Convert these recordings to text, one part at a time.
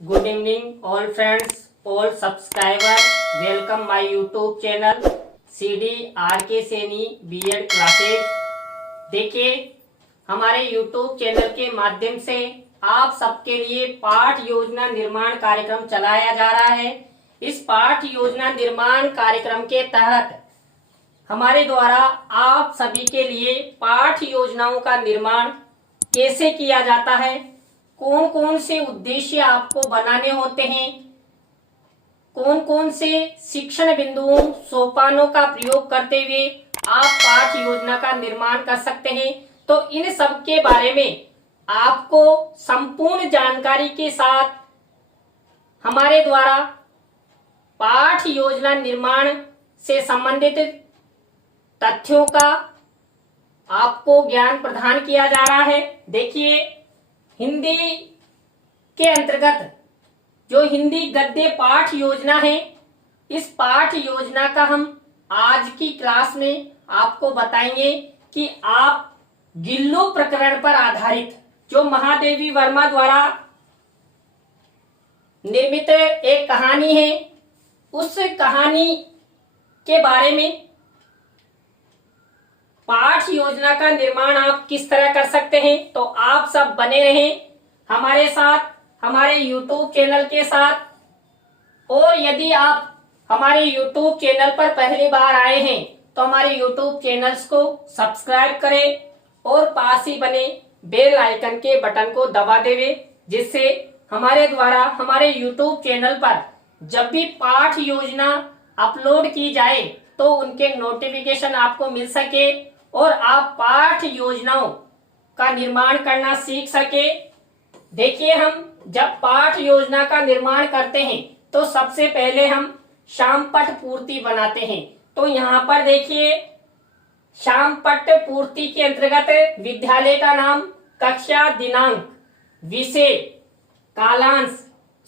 Good evening, all friends, all subscribers. Welcome my YouTube channel CD RK Saini BEd classes. देखिए, हमारे YouTube channel के माध्यम से आप सबके लिए पाठ योजना निर्माण कार्यक्रम चलाया जा रहा है। इस पाठ योजना निर्माण कार्यक्रम के तहत हमारे द्वारा आप सभी के लिए पाठ योजनाओं का निर्माण कैसे किया जाता है, कौन कौन से उद्देश्य आपको बनाने होते हैं, कौन कौन से शिक्षण बिंदुओं सोपानों का प्रयोग करते हुए आप पाठ योजना का निर्माण कर सकते हैं। तो इन सब के बारे में आपको संपूर्ण जानकारी के साथ हमारे द्वारा पाठ योजना निर्माण से संबंधित तथ्यों का आपको ज्ञान प्रदान किया जा रहा है। देखिए, हिंदी के अंतर्गत जो हिंदी गद्य पाठ योजना है, इस पाठ योजना का हम आज की क्लास में आपको बताएंगे कि आप गिल्लू प्रकरण पर आधारित जो महादेवी वर्मा द्वारा निर्मित एक कहानी है, उस कहानी के बारे में पाठ योजना का निर्माण आप किस तरह कर सकते हैं। तो आप सब बने रहें हमारे साथ, हमारे YouTube चैनल के साथ। और यदि आप हमारे YouTube चैनल पर पहली बार आए हैं तो हमारे YouTube चैनल्स को सब्सक्राइब करें और पास ही बने बेल आइकन के बटन को दबा देवे, जिससे हमारे द्वारा हमारे YouTube चैनल पर जब भी पाठ योजना अपलोड की जाए तो उनके नोटिफिकेशन आपको मिल सके और आप पाठ योजनाओं का निर्माण करना सीख सके। देखिए, हम जब पाठ योजना का निर्माण करते हैं तो सबसे पहले हम शामपट पूर्ति बनाते हैं। तो यहाँ पर देखिए, शामपट पूर्ति के अंतर्गत विद्यालय का नाम, कक्षा, दिनांक, विषय, कालांश,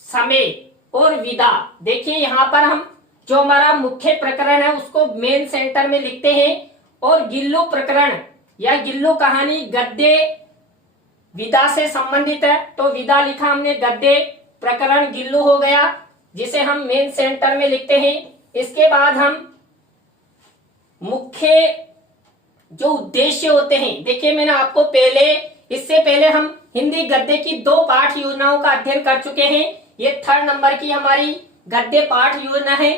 समय और विधा। देखिए, यहाँ पर हम जो हमारा मुख्य प्रकरण है उसको मेन सेंटर में लिखते हैं और गिल्लू प्रकरण या गिल्लू कहानी गद्य विधा से संबंधित है, तो विधा लिखा हमने, गद्य प्रकरण गिल्लू हो गया, जिसे हम मेन सेंटर में लिखते हैं। इसके बाद हम मुख्य जो उद्देश्य होते हैं, देखिए मैंने आपको इससे पहले हम हिंदी गद्य की 2 पाठ योजनाओं का अध्ययन कर चुके हैं। ये 3rd नंबर की हमारी गद्य पाठ योजना है।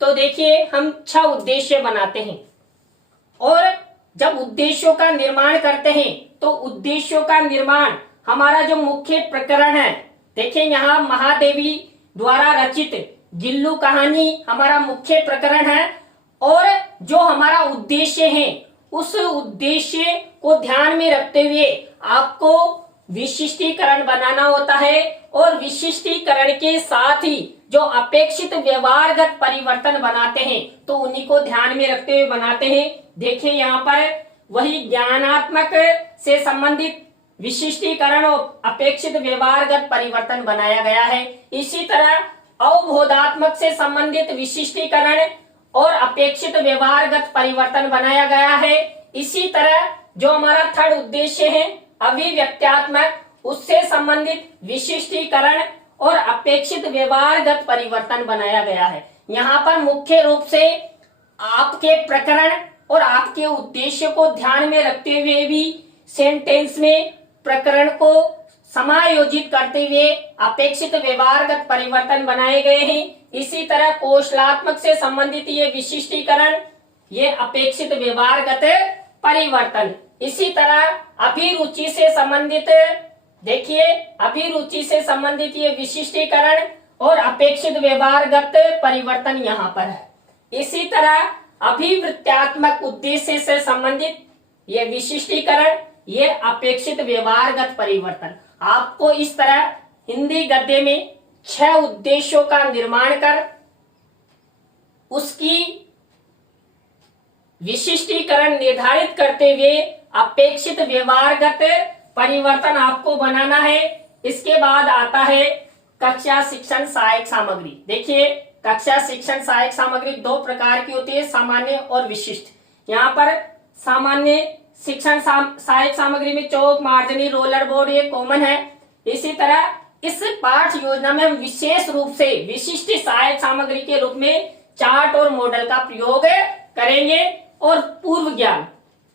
तो देखिए, हम 6 उद्देश्य बनाते हैं और जब उद्देश्यों का निर्माण करते हैं तो उद्देश्यों का निर्माण हमारा जो मुख्य प्रकरण है, देखिए यहाँ महादेवी द्वारा रचित गिल्लू कहानी हमारा मुख्य प्रकरण है और जो हमारा उद्देश्य है उस उद्देश्य को ध्यान में रखते हुए आपको विशिष्टीकरण बनाना होता है और विशिष्टीकरण के साथ ही जो अपेक्षित व्यवहारगत परिवर्तन बनाते हैं तो उन्हीं को ध्यान में रखते हुए बनाते हैं। देखिए, यहाँ पर वही ज्ञानात्मक से संबंधित विशिष्टीकरण और अपेक्षित व्यवहारगत परिवर्तन बनाया गया है। इसी तरह अवबोधात्मक से संबंधित विशिष्टीकरण और अपेक्षित व्यवहारगत परिवर्तन बनाया गया है। इसी तरह जो हमारा 3rd उद्देश्य है अभिव्यक्त्यात्मक, उससे संबंधित विशिष्टीकरण और अपेक्षित व्यवहारगत परिवर्तन बनाया गया है। यहाँ पर मुख्य रूप से आपके प्रकरण और आपके उद्देश्य को ध्यान में रखते हुए भी सेंटेंस में प्रकरण को समायोजित करते हुए अपेक्षित व्यवहारगत परिवर्तन बनाए गए हैं। इसी तरह कौशलात्मक से संबंधित ये विशिष्टीकरण, ये अपेक्षित व्यवहारगत परिवर्तन। इसी तरह अभिरुचि से संबंधित, देखिए अभिरुचि से संबंधित ये विशिष्टीकरण और अपेक्षित व्यवहारगत परिवर्तन यहाँ पर है। इसी तरह अभिवृत्त्यात्मक उद्देश्य से संबंधित ये विशिष्टीकरण, ये अपेक्षित व्यवहारगत परिवर्तन। आपको इस तरह हिंदी गद्य में 6 उद्देश्यों का निर्माण कर उसकी विशिष्टीकरण निर्धारित करते हुए अपेक्षित व्यवहारगत परिवर्तन आपको बनाना है। इसके बाद आता है कक्षा शिक्षण सहायक सामग्री। देखिए, कक्षा शिक्षण सहायक सामग्री 2 प्रकार की होती है, सामान्य और विशिष्ट। यहाँ पर सामान्य शिक्षण सहायक सामग्री में चौक, मार्जनी, रोलर बोर्ड ये कॉमन है। इसी तरह इस पाठ योजना में हम विशेष रूप से विशिष्ट सहायक सामग्री के रूप में चार्ट और मॉडल का प्रयोग करेंगे। और पूर्व ज्ञान,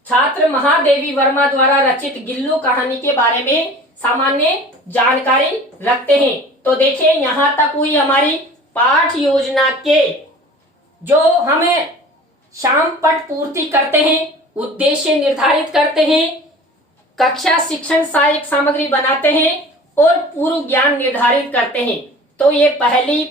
छात्र महादेवी वर्मा द्वारा रचित गिल्लू कहानी के बारे में सामान्य जानकारी रखते हैं। तो देखिए यहां तक हुई हमारी पाठ योजना के जो हमें शाम पट पूर्ति करते हैं, उद्देश्य निर्धारित करते हैं, कक्षा शिक्षण सहायक सामग्री बनाते हैं और पूर्व ज्ञान निर्धारित करते हैं। तो ये पहली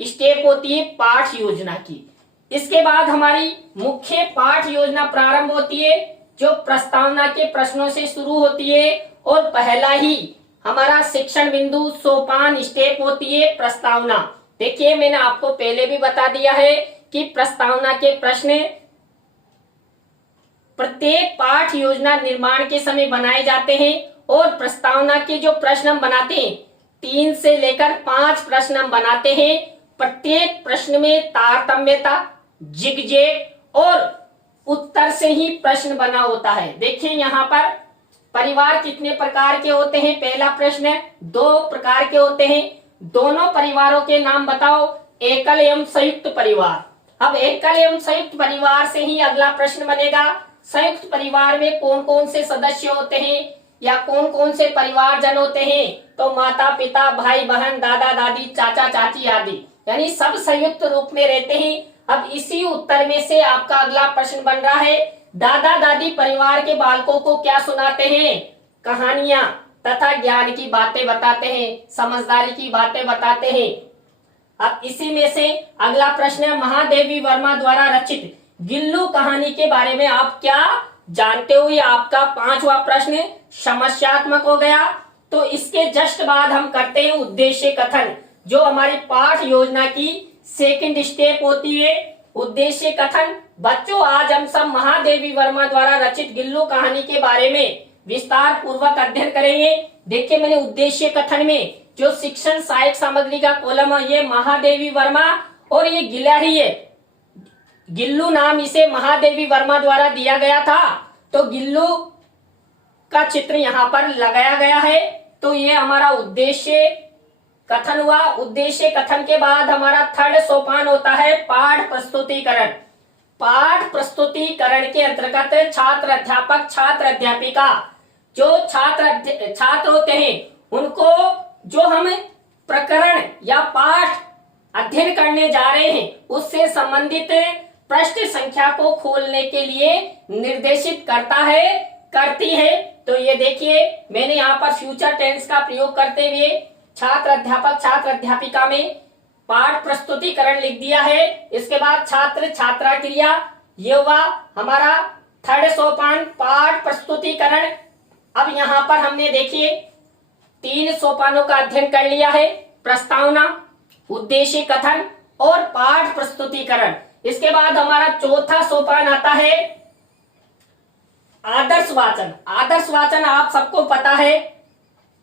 स्टेप होती है पाठ योजना की। इसके बाद हमारी मुख्य पाठ योजना प्रारंभ होती है जो प्रस्तावना के प्रश्नों से शुरू होती है और पहला ही हमारा शिक्षण बिंदु सोपान स्टेप होती है प्रस्तावना। देखिए मैंने आपको पहले भी बता दिया है कि प्रस्तावना के प्रश्न प्रत्येक पाठ योजना निर्माण के समय बनाए जाते हैं और प्रस्तावना के जो प्रश्न हम बनाते हैं 3 से लेकर 5 प्रश्न हम बनाते हैं। प्रत्येक प्रश्न में तारतम्यता, जिगजैग और उत्तर से ही प्रश्न बना होता है। देखिए यहाँ पर परिवार कितने प्रकार के होते हैं। पहला प्रश्न 2 प्रकार के होते हैं। दोनों परिवारों के नाम बताओ। एकल एवं संयुक्त परिवार। अब एकल एवं संयुक्त परिवार से ही अगला प्रश्न बनेगा। संयुक्त परिवार में कौन कौन से सदस्य होते हैं या कौन कौन से परिवारजन होते हैं। तो माता पिता, भाई बहन, दादा दादी, चाचा चाची आदि, यानी सब संयुक्त रूप में रहते हैं। अब इसी उत्तर में से आपका अगला प्रश्न बन रहा है, दादा दादी परिवार के बालकों को क्या सुनाते हैं? कहानियां तथा ज्ञान की बातें बताते हैं, समझदारी की बातें बताते हैं। अब इसी में से अगला प्रश्न है, महादेवी वर्मा द्वारा रचित गिल्लू कहानी के बारे में आप क्या जानते हो? ये आपका 5वां प्रश्न समस्यात्मक हो गया। तो इसके जस्ट बाद हम करते हैं उद्देश्य कथन, जो हमारी पाठ योजना की सेकंड स्टेप होती है। उद्देश्य कथन, बच्चों आज हम सब महादेवी वर्मा द्वारा रचित गिल्लू कहानी के बारे में विस्तार पूर्वक अध्ययन करेंगे। देखिए मैंने उद्देश्य कथन में जो शिक्षण सहायक सामग्री का कॉलम है ये महादेवी वर्मा और ये गिलहरी है। गिल्लू नाम इसे महादेवी वर्मा द्वारा दिया गया था। तो गिल्लू का चित्र यहाँ पर लगाया गया है। तो ये हमारा उद्देश्य कथन हुआ। उद्देश्य कथन के बाद हमारा थर्ड सोपान होता है पाठ प्रस्तुतिकरण। पाठ प्रस्तुतिकरण के अंतर्गत छात्र अध्यापक, छात्र अध्यापिका, जो छात्र होते हैं उनको जो हम प्रकरण या पाठ अध्ययन करने जा रहे हैं उससे संबंधित पृष्ठ संख्या को खोलने के लिए निर्देशित करता है, करती है। तो ये देखिए मैंने यहाँ पर फ्यूचर टेंस का प्रयोग करते हुए छात्र अध्यापक, छात्र अध्यापिका में पाठ प्रस्तुतिकरण लिख दिया है। इसके बाद छात्र छात्रा क्रिया, ये हुआ हमारा थर्ड सोपान पाठ प्रस्तुतिकरण। अब यहाँ पर हमने देखिए 3 सोपानों का अध्ययन कर लिया है, प्रस्तावना, उद्देश्य कथन और पाठ प्रस्तुतिकरण। इसके बाद हमारा चौथा सोपान आता है आदर्श वाचन। आदर्श वाचन आप सबको पता है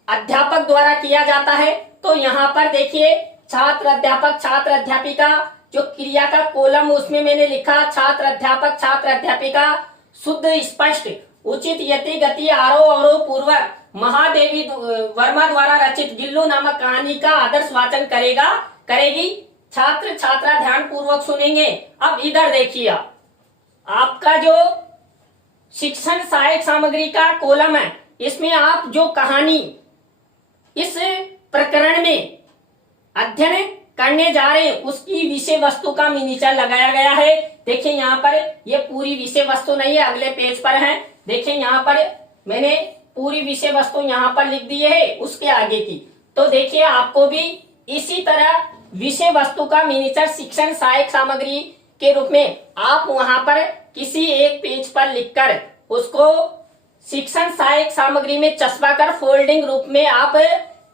अध्यापक द्वारा किया जाता है। तो यहाँ पर देखिए छात्र अध्यापक, छात्र अध्यापिका, जो क्रिया का कॉलम उसमें मैंने लिखा छात्र अध्यापक, छात्र अध्यापिका शुद्ध, स्पष्ट, उचित, यति, गति, आरोह अवरोह पूर्वक महादेवी वर्मा द्वारा रचित गिल्लू नामक कहानी का आदर्श वाचन करेगी। छात्र छात्रा ध्यान पूर्वक सुनेंगे। अब इधर देखिए आपका जो शिक्षण सहायक सामग्री का कॉलम है इसमें आप जो कहानी इस प्रकरण में अध्ययन करने जा रहे हैं उसकी विषय वस्तु का मिनिएचर लगाया गया है। देखिए यहाँ पर ये पूरी विषय वस्तु नहीं है, अगले पेज पर है। देखिए यहाँ पर मैंने पूरी विषय वस्तु यहाँ पर लिख दी है उसके आगे की। तो देखिए आपको भी इसी तरह विषय वस्तु का मिनिएचर शिक्षण सहायक सामग्री के रूप में आप वहां पर किसी एक पेज पर लिखकर उसको शिक्षण सहायक सामग्री में चस्पा कर फोल्डिंग रूप में आप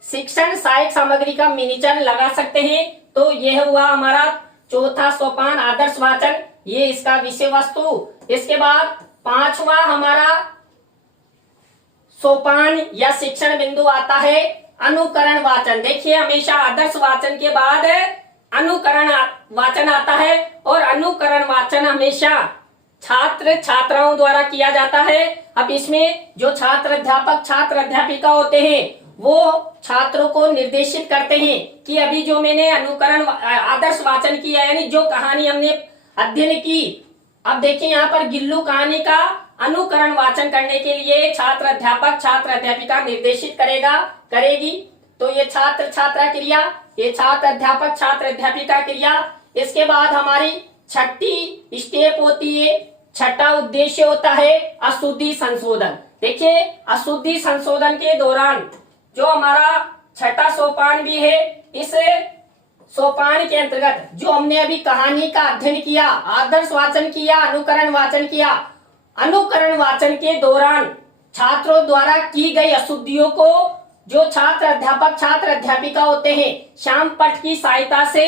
शिक्षण सहायक सामग्री का मिनिएचर लगा सकते हैं। तो यह हुआ हमारा चौथा सोपान आदर्श वाचन, ये इसका विषय वस्तु। इसके बाद 5वां हमारा सोपान या शिक्षण बिंदु आता है अनुकरण वाचन। देखिए हमेशा आदर्श वाचन के बाद अनुकरण वाचन आता है और अनुकरण वाचन हमेशा छात्र छात्राओं द्वारा किया जाता है। अब इसमें जो छात्र अध्यापक, छात्र अध्यापिका होते हैं वो छात्रों को निर्देशित करते हैं कि अभी जो मैंने अनुकरण आदर्श वाचन किया, यानी जो कहानी हमने अध्ययन की, अब देखिए यहाँ पर गिल्लू कहानी का अनुकरण वाचन करने के लिए छात्र अध्यापक छात्र अध्यापिका निर्देशित करेगी। तो ये छात्र छात्रा क्रिया, ये छात्र अध्यापक छात्र अध्यापिका क्रिया। इसके बाद हमारी छठी स्टेप होती है, छठा उद्देश्य होता है अशुद्धि संशोधन। देखिए अशुद्धि संशोधन के दौरान जो हमारा छठा सोपान भी है, इस सोपान के अंतर्गत जो हमने अभी कहानी का अध्ययन किया, आदर्श वाचन किया, अनुकरण वाचन किया, अनुकरण वाचन के दौरान छात्रों द्वारा की गई अशुद्धियों को जो छात्र अध्यापक छात्र अध्यापिका होते हैं श्याम पट की सहायता से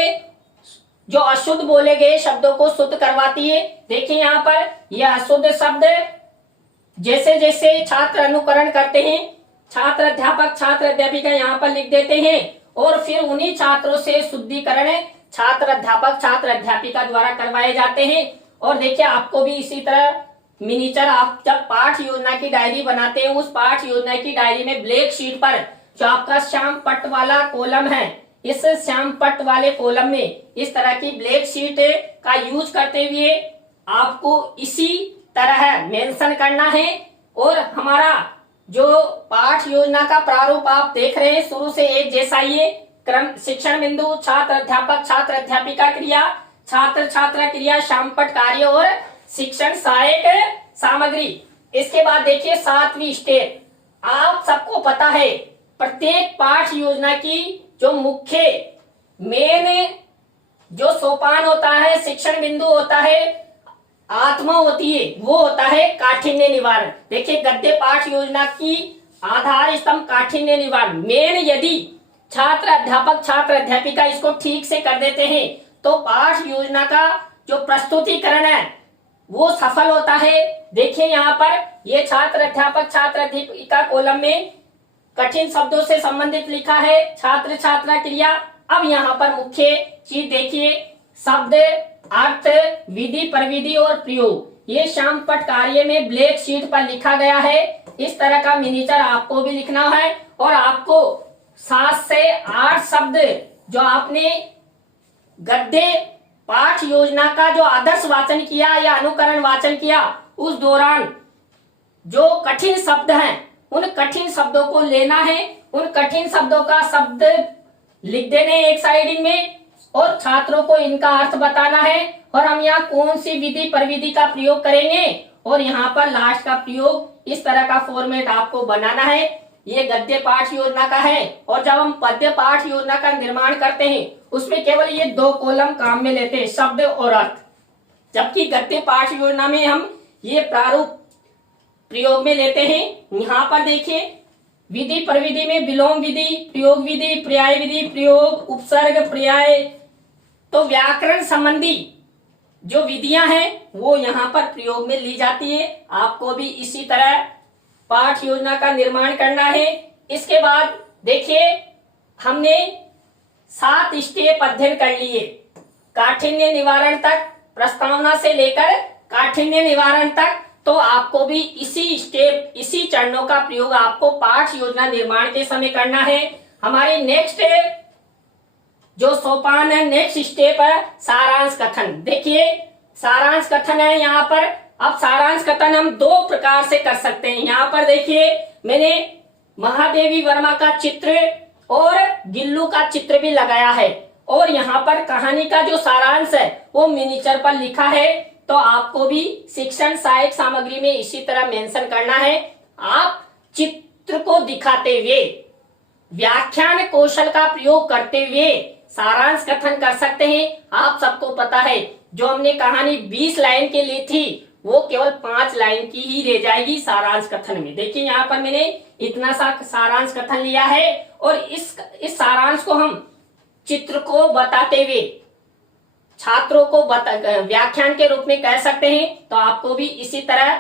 जो अशुद्ध बोले गए शब्दों को शुद्ध करवाती है। देखिए यहाँ पर यह अशुद्ध शब्द जैसे जैसे छात्र अनुकरण करते हैं, छात्र अध्यापक छात्र अध्यापिका यहाँ पर लिख देते हैं और फिर उन्हीं छात्रों से शुद्धिकरण छात्र अध्यापक छात्र अध्यापिका द्वारा करवाए जाते हैं। और देखिए आपको भी इसी तरह मिनीचर, आप जब पाठ योजना की डायरी बनाते हैं, उस पाठ योजना की डायरी में ब्लैक शीट पर जो आपका श्याम पट वाला कॉलम है, इस श्याम पट वाले कॉलम में इस तरह की ब्लैक शीट का यूज करते हुए आपको इसी तरह मेंशन करना है। और हमारा जो पाठ योजना का प्रारूप आप देख रहे हैं, शुरू से एक जैसा ये क्रम, शिक्षण बिंदु, छात्र अध्यापक छात्र अध्यापिका क्रिया, छात्र छात्रा क्रिया, श्याम पट कार्य और शिक्षण सहायक सामग्री। इसके बाद देखिए सातवीं स्टेप, आप सबको पता है प्रत्येक पाठ योजना की जो मुख्य मेन जो सोपान होता है, शिक्षण बिंदु होता है, आत्मा होती है, वो होता है काठिन्य निवारण। देखिए गद्य पाठ योजना की आधार स्तंभ काठिन्य निवारण। मेन यदि छात्र अध्यापक छात्र अध्यापिका इसको ठीक से कर देते हैं तो पाठ योजना का जो प्रस्तुतिकरण है वो सफल होता है। देखिए यहाँ पर ये छात्र अध्यापक छात्र अध्यापिका कॉलम में कठिन शब्दों से संबंधित लिखा है, छात्र छात्रा क्रिया। अब यहाँ पर मुख्य चीज देखिए, शब्द अर्थ विधि प्रविधि और प्रयोग, ये श्याम पट कार्य में ब्लैक शीट पर लिखा गया है। इस तरह का मिनीचर आपको भी लिखना है और आपको 7 से 8 शब्द जो आपने गद्य पाठ योजना का जो आदर्श वाचन किया या अनुकरण वाचन किया, उस दौरान जो कठिन शब्द हैं उन कठिन शब्दों को लेना है, उन कठिन शब्दों का शब्द लिख देने एक साइड में और छात्रों को इनका अर्थ बताना है और हम यहाँ कौन सी विधि प्रविधि का प्रयोग करेंगे और यहाँ पर लास्ट का प्रयोग, इस तरह का फॉर्मेट आपको बनाना है। ये गद्य पाठ योजना का है। और जब हम पद्य पाठ योजना का निर्माण करते हैं उसमें केवल ये 2 कॉलम काम में लेते हैं, शब्द और अर्थ, जबकि गद्य पाठ योजना में हम ये प्रारूप प्रयोग में लेते हैं। यहाँ पर देखिए विधि प्रविधि में विलोम विधि, प्रयोग विधि, पर्याय विधि, प्रयोग, उपसर्ग, पर्याय, तो व्याकरण संबंधी जो विधियां हैं वो यहाँ पर प्रयोग में ली जाती है। आपको भी इसी तरह पाठ योजना का निर्माण करना है। इसके बाद देखिए हमने 7 स्टेप अध्ययन कर लिए, काठिन्य निवारण तक, प्रस्तावना से लेकर काठिन्य निवारण तक। तो आपको भी इसी स्टेप इसी चरणों का प्रयोग आपको पाठ योजना निर्माण के समय करना है। हमारी नेक्स्ट जो सोपान है, नेक्स्ट स्टेप है सारांश कथन। देखिए सारांश कथन है यहाँ पर। अब सारांश कथन हम 2 प्रकार से कर सकते हैं। यहाँ पर देखिए मैंने महादेवी वर्मा का चित्र और गिल्लू का चित्र भी लगाया है और यहाँ पर कहानी का जो सारांश है वो मिनीचर पर लिखा है। तो आपको भी शिक्षण सहायक सामग्री में इसी तरह मेंशन करना है। आप चित्र को दिखाते हुए व्याख्यान कौशल का प्रयोग करते हुए सारांश कथन कर सकते हैं। आप सबको पता है जो हमने कहानी 20 लाइन के ली थी वो केवल 5 लाइन की ही रह जाएगी सारांश कथन में। देखिए यहाँ पर मैंने इतना सा सारांश कथन लिया है और इस सारांश को हम चित्र को बताते हुए छात्रों को व्याख्यान के रूप में कह सकते हैं। तो आपको भी इसी तरह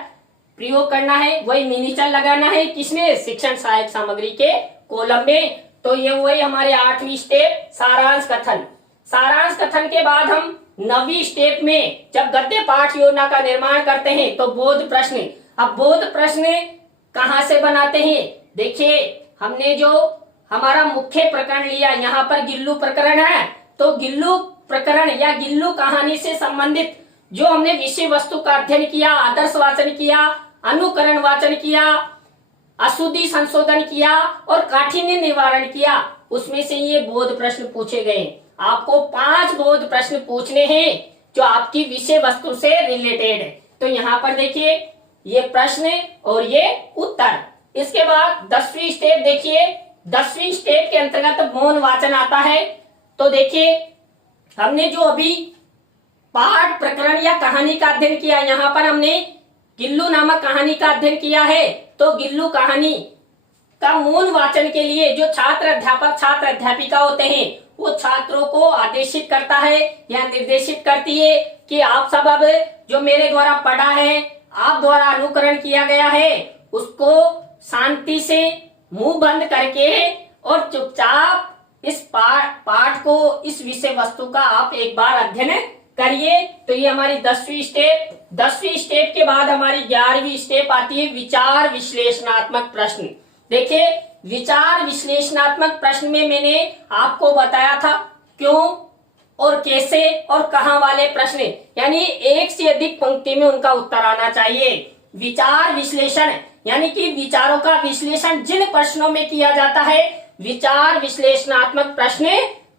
प्रयोग करना है, वही मिनीचर लगाना है किसमें, शिक्षण सहायक सामग्री के कॉलम में। तो ये वही हमारे 8वीं स्टेप सारांश कथन। सारांश कथन के बाद हम 9वीं स्टेप में जब गद्य पाठ योजना का निर्माण करते हैं तो बोध प्रश्न। अब बोध प्रश्न कहाँ से बनाते हैं, देखिए हमने जो हमारा मुख्य प्रकरण लिया, यहाँ पर गिल्लू प्रकरण है, तो गिल्लू प्रकरण या गिल्लू कहानी से संबंधित जो हमने विषय वस्तु का अध्ययन किया, आदर्श वाचन किया, अनुकरण वाचन किया, अशुद्धि संशोधन किया और काठिन्य निवारण किया, उसमें से ये बोध प्रश्न पूछे गए। आपको 5 बोध प्रश्न पूछने हैं जो आपकी विषय वस्तु से रिलेटेड है। तो यहाँ पर देखिए ये प्रश्न और ये उत्तर। इसके बाद 10वीं स्टेप देखिए, 10वीं स्टेप के अंतर्गत मौन वाचन आता है। तो देखिए हमने जो अभी पाठ प्रकरण या कहानी का अध्ययन किया, यहाँ पर हमने गिल्लू नामक कहानी का अध्ययन किया है। तो गिल्लू कहानी का मौन वाचन के लिए जो छात्र अध्यापक छात्र अध्यापिका होते हैं वो छात्रों को आदेशित करता है या निर्देशित करती है कि आप सब अब जो मेरे द्वारा पढ़ा है, आप द्वारा अनुकरण किया गया है, उसको शांति से मुंह बंद करके और चुपचाप इस पाठ को, इस विषय वस्तु का आप एक बार अध्ययन करिए। तो ये हमारी 10वीं स्टेप। 10वीं स्टेप के बाद हमारी 11वीं स्टेप आती है विचार विश्लेषणात्मक प्रश्न। देखिए विचार विश्लेषणात्मक प्रश्न में मैंने आपको बताया था क्यों और कैसे और कहां वाले प्रश्न, यानी एक से अधिक पंक्ति में उनका उत्तर आना चाहिए। विचार विश्लेषण यानी कि विचारों का विश्लेषण जिन प्रश्नों में किया जाता है विचार विश्लेषणात्मक प्रश्न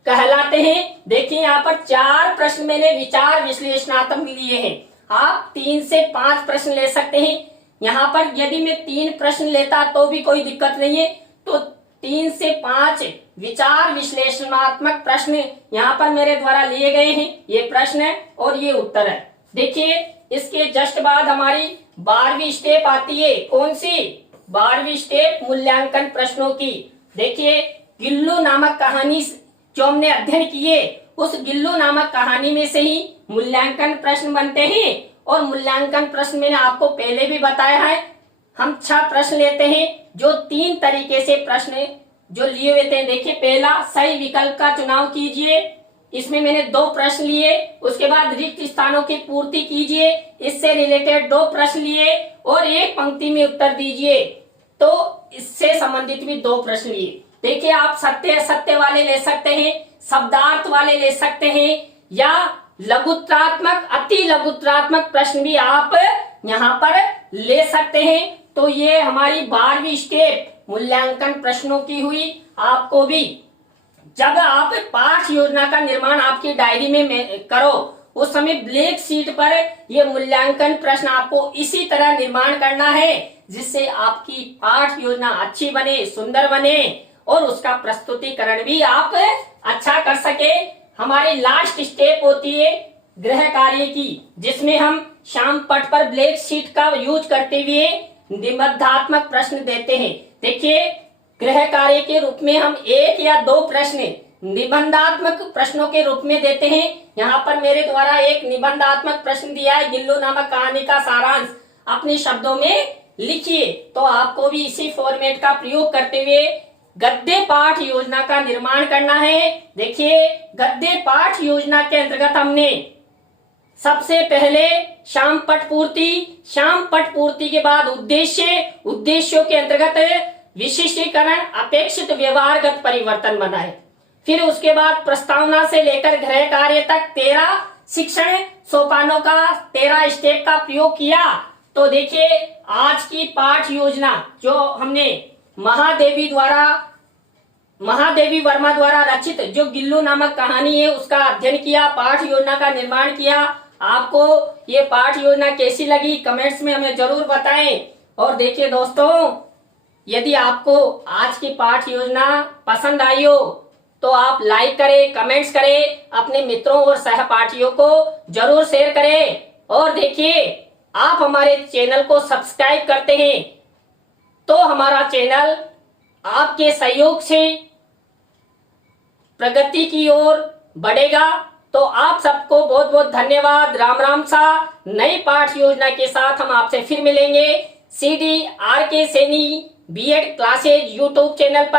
कहलाते हैं। देखिए यहाँ पर 4 प्रश्न मैंने विचार विश्लेषणात्मक लिए हैं। आप 3 से 5 प्रश्न ले सकते हैं। यहाँ पर यदि मैं 3 प्रश्न लेता तो भी कोई दिक्कत नहीं है, तो 3 से 5 विचार विश्लेषणात्मक प्रश्न यहाँ पर मेरे द्वारा लिए गए हैं। ये प्रश्न है और ये उत्तर है। देखिए इसके जस्ट बाद हमारी 12वीं स्टेप आती है। कौन सी? 12वीं स्टेप मूल्यांकन प्रश्नों की। देखिए गिल्लू नामक कहानी जो हमने अध्ययन किए, उस गिल्लू नामक कहानी में से ही मूल्यांकन प्रश्न बनते हैं। और मूल्यांकन प्रश्न मैंने आपको पहले भी बताया है, हम 6 प्रश्न लेते हैं जो 3 तरीके से प्रश्न जो लिए हुए थे। देखिए पहला, सही विकल्प का चुनाव कीजिए, इसमें मैंने 2 प्रश्न लिए। उसके बाद रिक्त स्थानों की पूर्ति कीजिए, इससे रिलेटेड 2 प्रश्न लिए और एक पंक्ति में उत्तर दीजिए, तो इससे संबंधित भी 2 प्रश्न लिए। देखिए आप सत्य असत्य वाले ले सकते हैं, शब्दार्थ वाले ले सकते हैं, या लघुत्रात्मक अति लघुत्रात्मक प्रश्न भी आप यहाँ पर ले सकते हैं। तो ये हमारी 12वीं स्टेप मूल्यांकन प्रश्नों की हुई। आपको भी जब आप पाठ योजना का निर्माण आपकी डायरी में करो, उस समय ब्लैक शीट पर ये मूल्यांकन प्रश्न आपको इसी तरह निर्माण करना है जिससे आपकी पाठ योजना अच्छी बने, सुंदर बने और उसका प्रस्तुतिकरण भी आप अच्छा कर सके। हमारी लास्ट स्टेप होती है गृह कार्य की, जिसमें हम शाम पट पर ब्लैक शीट का यूज करते हुए निबंधात्मक प्रश्न देते हैं। देखिए गृह कार्य के रूप में हम 1 या 2 प्रश्न निबंधात्मक प्रश्नों के रूप में देते हैं। यहाँ पर मेरे द्वारा एक निबंधात्मक प्रश्न दिया है, गिल्लू नामक कहानी का सारांश अपने शब्दों में लिखिए। तो आपको भी इसी फॉर्मेट का प्रयोग करते हुए गद्य पाठ योजना का निर्माण करना है। देखिए गद्य पाठ योजना के अंतर्गत हमने सबसे पहले शाम पट पूर्ति के बाद उद्देश्यों के अंतर्गत विशिष्टीकरण, अपेक्षित व्यवहारगत परिवर्तन बनाए। फिर उसके बाद प्रस्तावना से लेकर गृह कार्य तक 13 शिक्षण सोपानों का 13 स्टेप का प्रयोग किया। तो देखिए आज की पाठ योजना जो हमने महादेवी वर्मा द्वारा रचित जो गिल्लू नामक कहानी है उसका अध्ययन किया, पाठ योजना का निर्माण किया। आपको ये पाठ योजना कैसी लगी कमेंट्स में हमें जरूर बताएं। और देखिए दोस्तों, यदि आपको आज की पाठ योजना पसंद आई हो तो आप लाइक करें, कमेंट्स करें, अपने मित्रों और सहपाठियों को जरूर शेयर करें। और देखिए आप हमारे चैनल को सब्सक्राइब करते हैं तो हमारा चैनल आपके सहयोग से प्रगति की ओर बढ़ेगा। तो आप सबको बहुत बहुत धन्यवाद। राम राम सा। नई पाठ योजना के साथ हम आपसे फिर मिलेंगे। CD RK Saini B.Ed classes YouTube channel पर।